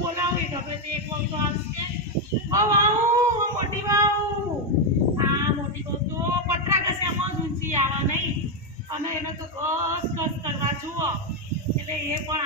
બોલાવી ગમે એક વહુ તો આવશે મોટી વાઉ આ મોટી વહુ તો પથરા ઘસ્યામાં ઊંચી આવે નહીં. અને એને તો કસ કસ કરવા જુઓ. એટલે એ પણ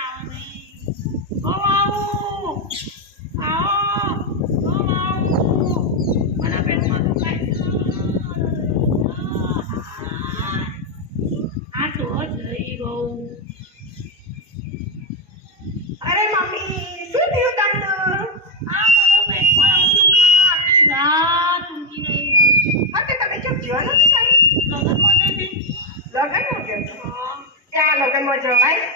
compromise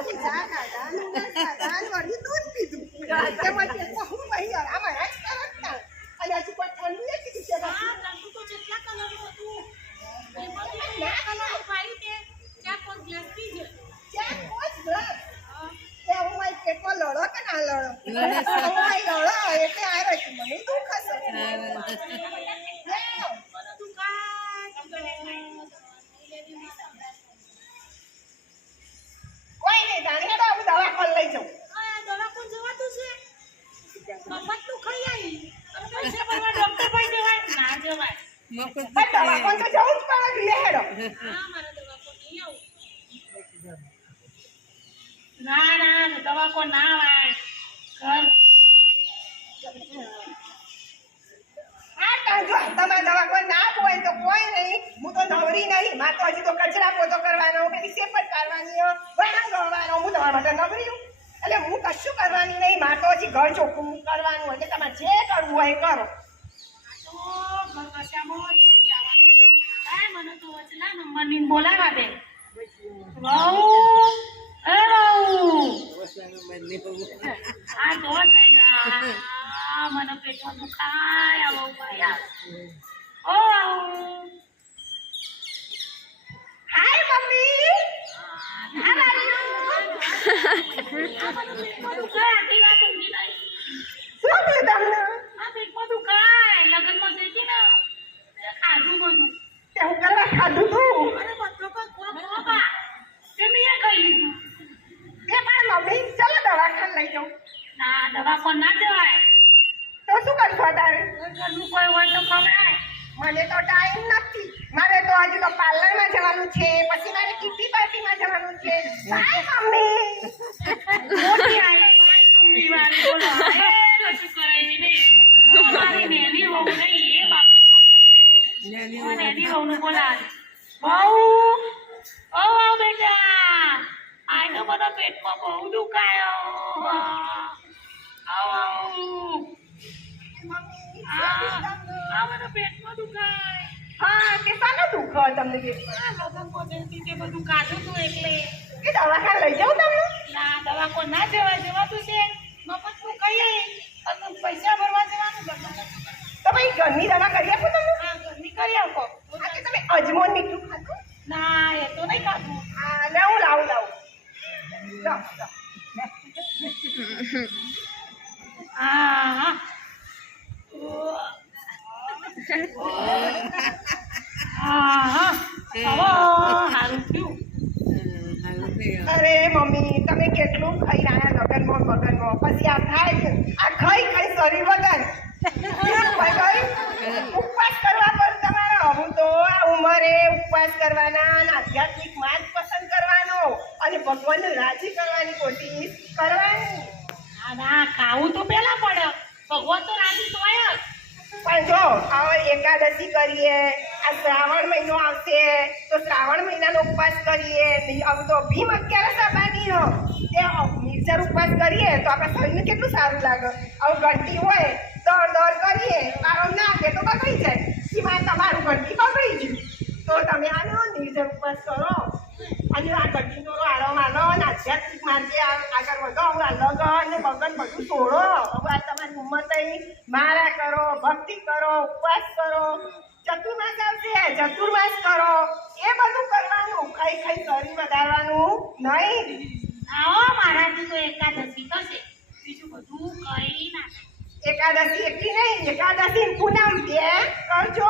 હા કલરનું હતું એમાંથી બે કલર ખાઈ તે ચાર પાંચ ગ્લાસ પી જાય લડો કે ના લડો લડો એટલે આવ્યો છું મને દુઃખ હશે દવા તો જવું જ પડે લે હેડો. ના ના દવાખો ના આવાય ઘર. જો તમારે દવા કોઈ ના હોય તો કોઈ નહીં. હું તો નવરી નહીં. મારે તો હજી તો કચરા પોતો કરવાનો પેલી સેપટ કરવાની હો, વાહણ ધોવાનો હું તમારા માટે નવરી એટલે હું કશું કરવાની નહીં. મારે તો હજી ઘર ચોખ્ખું કરવાનું એટલે તમારે જે કરવું હોય એ કરો. તો ઘર કશામાં જ આવા કાંઈ મને તો વચલા નંબરની બોલાવા દે વહુ એ વહુ આ તો થઈ ગયા આ મને પેટમાં દુખાય આ વહુ ભાઈ આ. ઓ વહુ હાય મમ્મી આ બાજુ. આ મને પેટમાં દુખાય આખી રાત ઊંઘી નહીં. શું થયું તમને આ પેટમાં દુખાય લગ્નમાં જઈ હતી ને તે ખાધું બધું. તે હું કરવા ખાધું તું. અરે બધો કો ખોબા તે મેં ખાઈ લીધું. તે પણ મમ્મી ચલો દવાખાને લઈ જાઉં. ના દવાખાને ના જવાય. તો શું કરશો તારે? ઘરનું કોઈ હોય તો ખવડાય. મને તો ટાઈમ નથી. મારે તો હજુ તો પાર્લરમાં જવાનું છે પછી મારે કિટી પાર્ટીમાં જવાનું છે. Bye mummy. મોટી આઈ. મમ્મી વાળી. બોલો એ કશું કરે નહીં મારી નેની તો નેની વહુનું બોલાવે બહુ ઓ વાવ બેટા આ તો બધો પેટમાં બહુ દુખાયો આવ આ આ બધો પેટમાં દુખાય હા તે શાનો દુઃખ હોય તમને કે આ લગન પહોંચેથી તે બધું કાઢું તું એટલે એ દવાખાને લઈ જાઉં તમને ના દવાખો ના જવાય જવાતું છે મફતનું કહીએ અને પૈસા ભરવા જવાનું ઘરનું તો ભાઈ ઘરની દવા કરી આપો તમને હા ઘરની કરી આપો આ તમે મીઠું ખાધું? ના એ તો નહીં ખાધું. હા લાવું લાવું. લાવું લાવ. હા હા હા હા અરે મમ્મી તમે કેટલું ખાઈ રહ્યા લગનમાં મગનમાં. પછી આ થાય છે. આધ્યાત્મિક માર્ગ પસંદ કરવાનો અને ભગવાનને રાજી કરવાની કોશિશ કરવાની. ના ના ખાવું તો પેલા પડે. ભગવાન તો રાજી તોય જ. પણ જો હવે એકાદશી કરીએ આ શ્રાવણ મહિનો આવશે તો શ્રાવણ મહિનાનો ઉપવાસ કરીએ હવે તો ભીમ અત્યારે હો. તે નિર્જર ઉપવાસ કરીએ તો આપણા શરીરને કેટલું સારું લાગે. હવે ઘંટી હોય દોડ દોડ કરીએ આરામ ના આપે તો બગડી જાય એમાં તમારું ઘંટી બગડી ગયું તો તમે આનો ઉપવાસ કરો અને આ ઘંટીનો આળો માનો અને આગળ વધો હવે આ લગન ને બધું તોડો હવે આ તમારી ઉંમર મારા કરો ભક્તિ કરો ઉપવાસ કરો ચતુર્માસ આવશે ચતુર્માસ કરો એ બધું કરવાનું ખાઈ ખાઈ કરી વધારવાનું નહીં આવો મારાથી તો એકાદશી થશે બીજું બધું કઈ ના થાય. એકાદશી એટલી નહીં, એકાદશી પૂનમ બે કરજો જો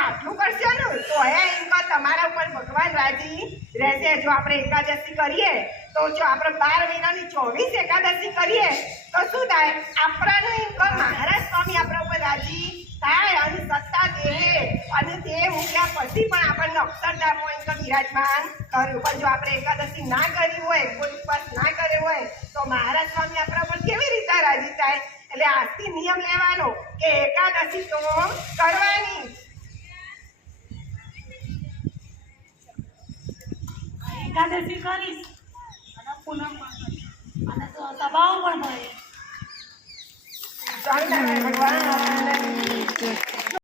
આટલું કરશો ને, તો હે, એમાં તમારા ઉપર ભગવાન રાજી રહેશે. જો આપણે એકાદશી કરીએ, તો જો આપણે બાર મહિનાની ચોવીસ એકાદશી કરીએ, તો શું થાય? આપણાને ઇન્કમ મહારાજ, સ્વામી આપણા ઉપર રાજી થાય અને સત્તા દેહે અને તે મૂક્યા પછી પણ આપણને અક્ષરધામો ઇન્કમ વિરાજમાન કર્યું. પણ જો આપણે એકાદશી ના કરી હોય, કોઈ ઉપવાસ ના કર્યો હોય, તો મહારાજ સ્વામી આપણા ઉપર કેવી રીતે રાજી થાય? એટલે આજથી નિયમ લેવાનો કે એકાદશી તો કરવાની. એકાદશી કરીશ. અને પૂનમ પણ અને તો સભાઓ પણ ભરીશ ભગવાન.